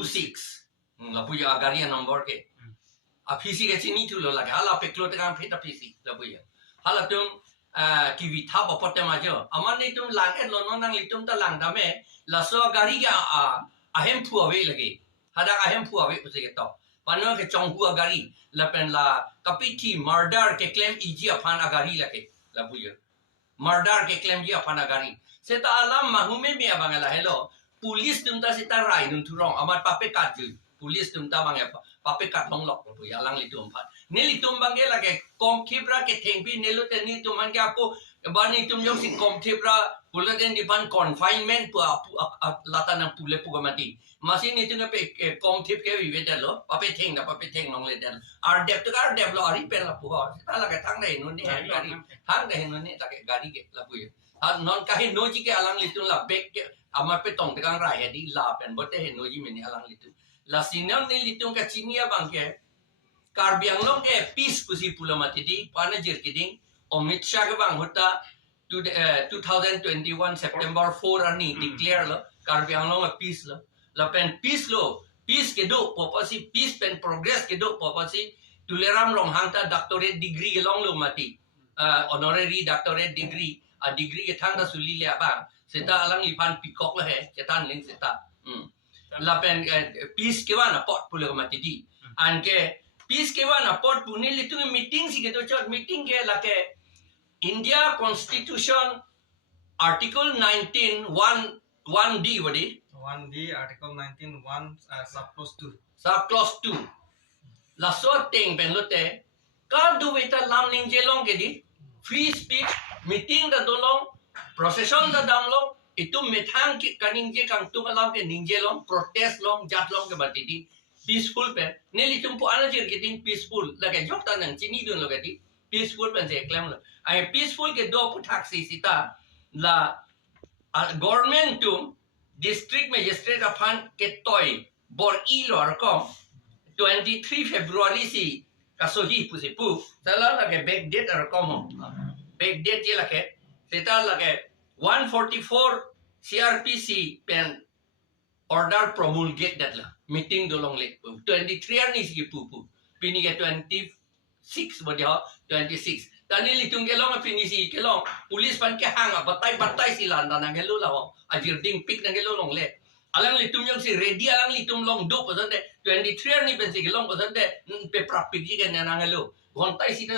26 la puya agari number ke apisi ke chini tu lo la hala peklo tekan pheta pisi la puya hala tum ki vitha bapote ma jo amane tum lang et lo no nang litum ta lang dame la so agari ga ahem phu ave lage hada ahem phu ave puse ke to pano ke chong hu agari la pen la kapiti murder ke claim iji aphan agari lage la puya murder ke claim ji aphan agari seta alam mahume mi abangala hello Police tumta sita rai nun turong amat pape kat ju police tumta bang pape kat long lok tu ya lang litum phat ne litum bang ge lage kom khibra ke thengpi nelu te ni tuman ke aku bani tum jong si kom khibra bulletin di ban confinement pu latana pule pu gamati masih ni tu ne pe kom khib ke wi vetel lo pape theng na pape theng long le den ar dep tu ar dep lo ari pen la pu ha ta lage thang dai nun ni gari thang dai nun ni lage gari ke la pu ha non kahi no ji ke alang litum la bek ke amar pe tong tegang rai di la pen bote he noji meni alang litu la sinam ni litung ka chinia bangke karbiang long ke peace pusi pulamati di panajir kiding Amit Shah ke bang hota 2021 September 4 ani declare lo karbiang long a peace lo la pen peace lo peace ke do popasi peace pen progress ke do popasi tuleram long hangta doctorate degree ke long lo mati honorary doctorate degree a degree ke thang da suli le bang seta alang lipan pikok lah cetan ling seta lapen peace ke wana pot pula mati di anke peace ke wana pot puni litu meeting si ke to chot meeting ke lake India Constitution Article 19 1D wadi 1D Article 19 1 sub clause 2 la so ting ben lote ka du weta lam ning jelong ke di free speech meeting da dolong procession da damlong itu methang ki kaning je kang tu alam ke ningje long protest long jat long ke bati di peaceful pen neli tum pu ana jir getting peaceful lage jok ta nang chini dun loge di peaceful pen je claim lo ai peaceful ke do pu thak si sita la government tum district magistrate aphan ke toy bor I lor ko 23 February si kasohi pu se pu sala lage back date ar ko mo back date je lage sita lage 144 CRPC pen order promulgate that la meeting dolong le 23 ani si pu pini ke 26 bodi ha 26 tani litung ke long pini si ke long police pan ke hang batai si landa nang helu la ajir ding pik nang helu long le alang litum yang si ready alang litum long do pasante 23 ani pen si ke long pasante pe prapik ji ke nang helu gontai si